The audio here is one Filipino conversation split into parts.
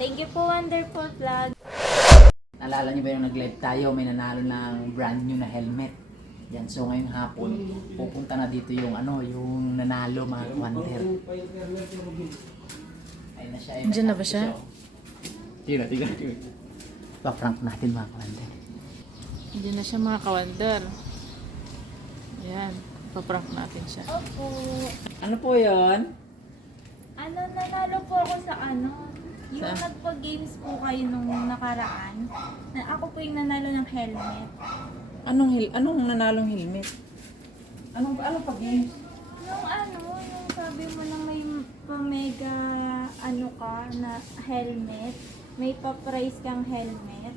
Thank you po, Wonderful Vlog. Naalala niyo ba yung nag-live tayo, may nanalo ng brand new na helmet. Yan, so ngayong hapon, pupunta na dito yung yung nanalo mga Wonder. Ayun na siya. Diyan na ba siya? Tira. Pa-prank natin mga Wonder. Hindi na siya mga kawander. Yan. Paprank natin siya. Opo. Ano po yun? Nanalo po ako sa yung Saan? nagpa-games po kayo nung nakaraan. Ako po yung nanalo ng helmet. Anong nanalong helmet? Anong pag-games? Nung sabi mo na may pa-mega na helmet, may pa-price kang helmet.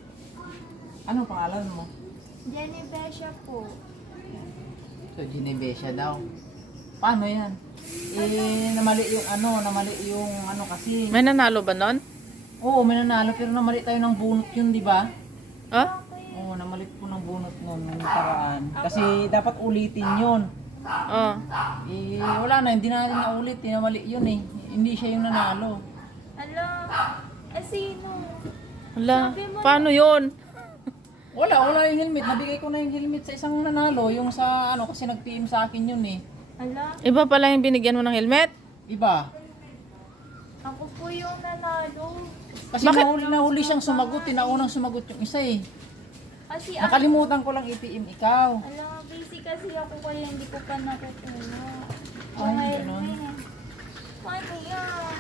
Anong pangalan mo? Jenny Besha po. So, Ginevesia daw. Paano yan? Namali yung kasi. May nanalo ba nun? Oo, may nanalo pero namali tayo ng bunot yun, di ba? Ah? Oo, namalit po ng bunot nun nung nakaraan. Kasi dapat ulitin yun. Oh. Wala na, hindi na natin naulit. Namali yun eh. Hindi siya yung nanalo. Sino? Wala. Sabi mo Paano yun? Wala yung helmet. Nabigay ko na yung helmet sa isang nanalo. Yung sa kasi nag-PM sa akin yun eh. Iba pala yung binigyan mo ng helmet? Iba. Ako po yung nanalo. Kasi Bakit? nahuli siyang sumagot. Naunang sumagot yung isa eh. Kasi Nakalimutan ko lang i-PM ikaw. busy kasi ako kaya hindi ko pa nakukuha. Ay, ganun. Ano yan?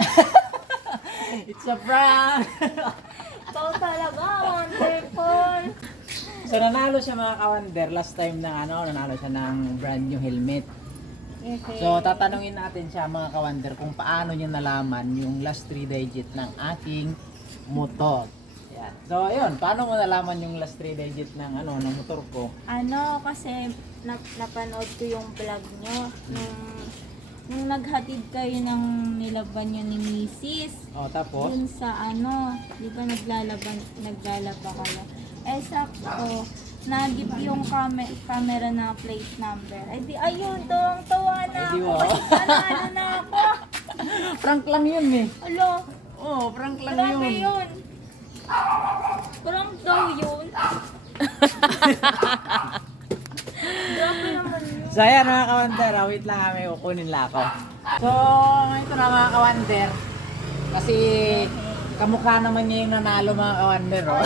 It's a prank! Ikaw talaga, wonderful. So nanalo siya mga ka-Wonder. Last time na nanalo siya ng brand new helmet. Okay. So tatanungin natin siya mga ka-Wonder kung paano niya nalaman yung last 3 digit ng aking motor. Yan. So ayun, paano mo nalaman yung last 3 digit ng ng motor ko? Kasi napanood ko yung vlog nyo nung naghatid kayo ng nilaban nyo ni Mrs. Oh, tapos? Dun sa di ba naglalaba kayo? Sakto, nagip yung camera na plate number. Ayun, tawa na Ay, di ako. ba? Kasi nanalo na ako. Prank lang yun eh. Alo, Oh, prank lang grabe yun. yun. Prank daw yun. Grabe naman yun. So ayan mga ka-Wonder, wait lang may kukunin lang ako. So ito na mga ka-Wonder. Kasi kamukha naman niya yung nanalo mga ka-Wonder. Oh.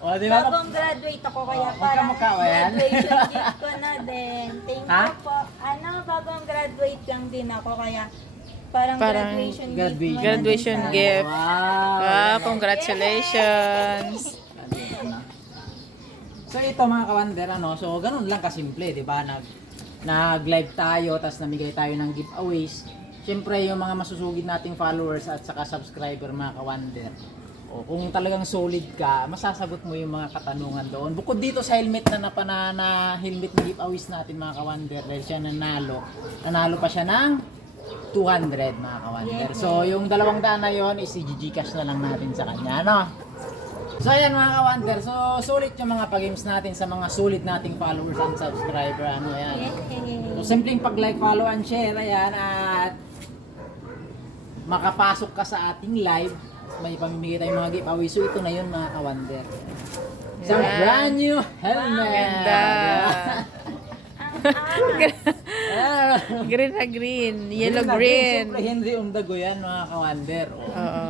Oh, di ba? Bagong graduate ako kaya Oh, parang magkamukha ba yan? graduation gift ko na din. Thank Ha? you po. Bagong graduate lang din ako kaya parang graduation gift. mo na Graduation din sa- gift. Wow! Congratulations. So ito mga ka-Wonder, so ganun lang kasimple, di ba? Nag-live tayo, tapos namigay tayo ng giveaways. Siyempre yung mga masusugid nating followers at saka subscriber mga ka-Wonder. O kung talagang solid ka, masasagot mo yung mga katanungan doon. Bukod dito sa helmet na helmet na giveaways natin mga ka-Wonder, dahil siya nanalo pa siya ng 200 mga ka-Wonder. So yung 200 na yon is i-Gcash na lang natin sa kanya, So ayan mga ka-Wonder, so sulit yung mga pag-games natin sa mga sulit nating followers and subscriber, yan. So simpleng pag-like, follow, and share, ayan, at makapasok ka sa ating live, may pamimigay tayong mga giveaway. So ito na yun mga ka-Wonder. Isang Yan. brand new helmet! Ganda. Ah, Green na green. Yellow na green. Siyempre Henry Ondago yan mga ka-Wonder. Oo.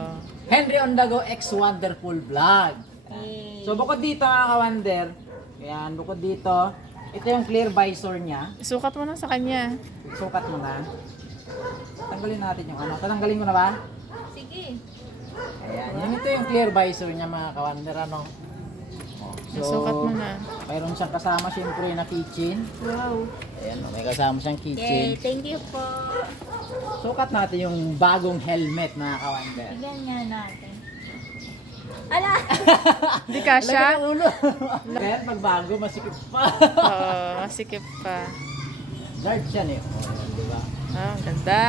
Henry Ondago X Wonderful Vlog. So bukod dito mga ka-Wonder, yan, bukod dito, ito yung clear visor niya. Sukat mo na sa kanya. Sukat mo na. Tanggalin natin yung tatanggalin mo na ba? Sige. Ayan, ito yung clear visor niya mga ka-Wonder, Sukat mo na. Mayroon siyang kasama siyempre na keychain. Wow. Ayan, may kasama siyang Okay, keychain. thank you po. Sukat natin yung bagong helmet mga ka-Wonder. Bigyan nga natin. Ala! Hindi kasha? Lagyan ng ulo. Kaya pag bago, masikip pa. Oo, masikip pa. Guard siya eh. Oh, diba? Ah, ganda.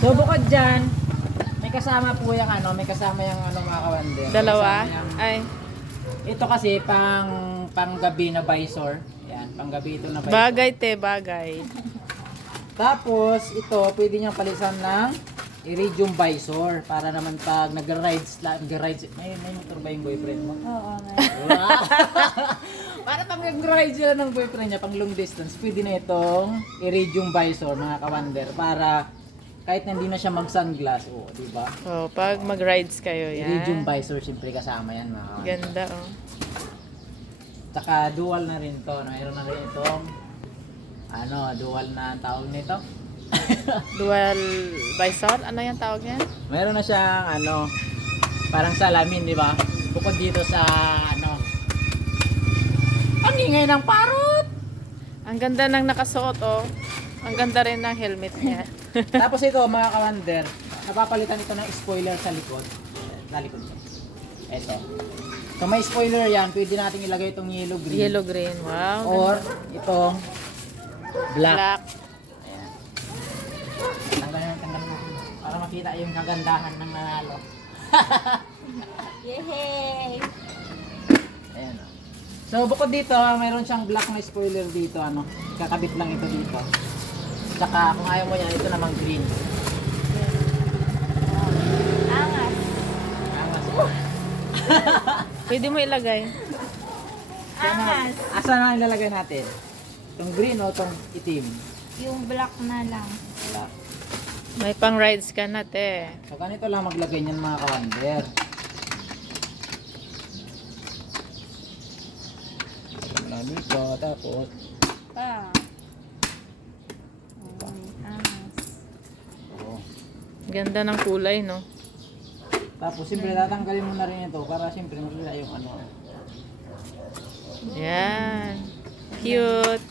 So bukod dyan, may kasama po yung may kasama yung mga ka-Wonder. Dalawa? May kasama yung- Ay, Ito kasi pang-gabi na visor. Yan, pang-gabi ito na visor. bagay te, bagay. Tapos ito, pwede niyang palisan ng Iridium visor para naman pag nag-rides, may motor ba yung boyfriend mo? Oo, nga. Para pag nag-ride sila ng boyfriend niya pang long distance, pwede na itong iridium visor mga kawander para kahit na hindi na siya mag-sunglass, di ba? Oh, pag mag-rides kayo, yan. Iridium visor, siyempre kasama yan mga kawander. Ganda, oh. Tsaka dual na rin to. Mayroon na rin itong dual na ang tawag nito. Dual visor? Ano yung tawag niya? Mayroon na siyang parang salamin, di ba? Bukod dito sa ang ingay ng parot! Ang ganda ng nakasuot, oh. Ang ganda rin ng helmet niya. Tapos ito mga kawander, napapalitan ito ng spoiler sa likod. Sa likod ko. Ito. So may spoiler yan, pwede natin ilagay itong yellow green. Yellow green, wow. Or itong black. Black. Ayan. Tanggalin natin para makita yung kagandahan ng nanalo. Yay! Ayan. So bukod dito, mayroon siyang black na spoiler dito. Kakabit lang ito dito. Tsaka kung ayaw mo yan, ito namang green. Angas. Angas. Pwede mo ilagay. Angas. Asa na ilalagay natin? Itong green o itong itim? Yung black na lang. Wala. May pang rides ka na, te. So ganito lang maglagay niyan mga kawander. Mula dito, tapos Pa. Angas. oo. Ganda ng kulay, no? Tapos siyempre tatanggalin mo na rin ito para siyempre makita yung Yan. Cute.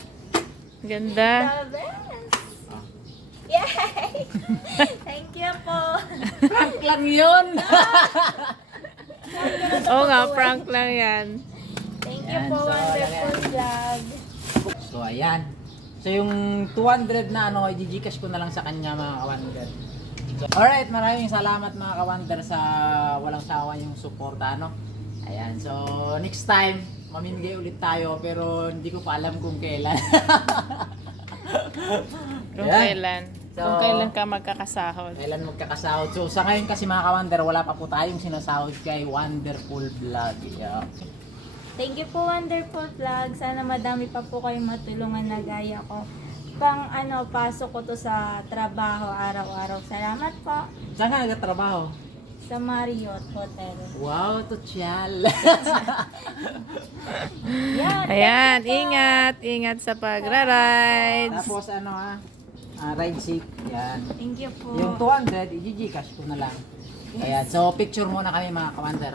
Ganda. The best. Ah. Yay! Thank you po. Prank lang yun! Oo nga, prank lang yan. Thank you Yan, po, so, wonderful vlog. So ayan. So yung 200 na i-gcash ko na lang sa kanya mga kawander. Alright, maraming salamat mga kawander sa walang sawa yung suporta, Ayan, so next time, mamimigay ulit tayo pero hindi ko pa alam kung kailan. Kung Ayan. kailan. Kung So, kailan ka magkakasahod. Kailan magkakasahod. So sa ngayon kasi mga kawander, wala pa po tayong sinasahod kay Wonderful Vlog. Yeah. Thank you po, wonderful vlog. Sana madami pa po kayong matulungan na gaya ko. Pasok ko to sa trabaho araw-araw. Salamat po Saan ka nagtatrabaho? sa Marriott Hotel. Wow, tutyal. Yan, Ayan, thank you po. ingat. Ingat sa pagra-rides. Tapos ride seat. Yan. Thank you po. Yung 200, i-gcash ko na lang. Ayan, so picture muna kami mga kawander.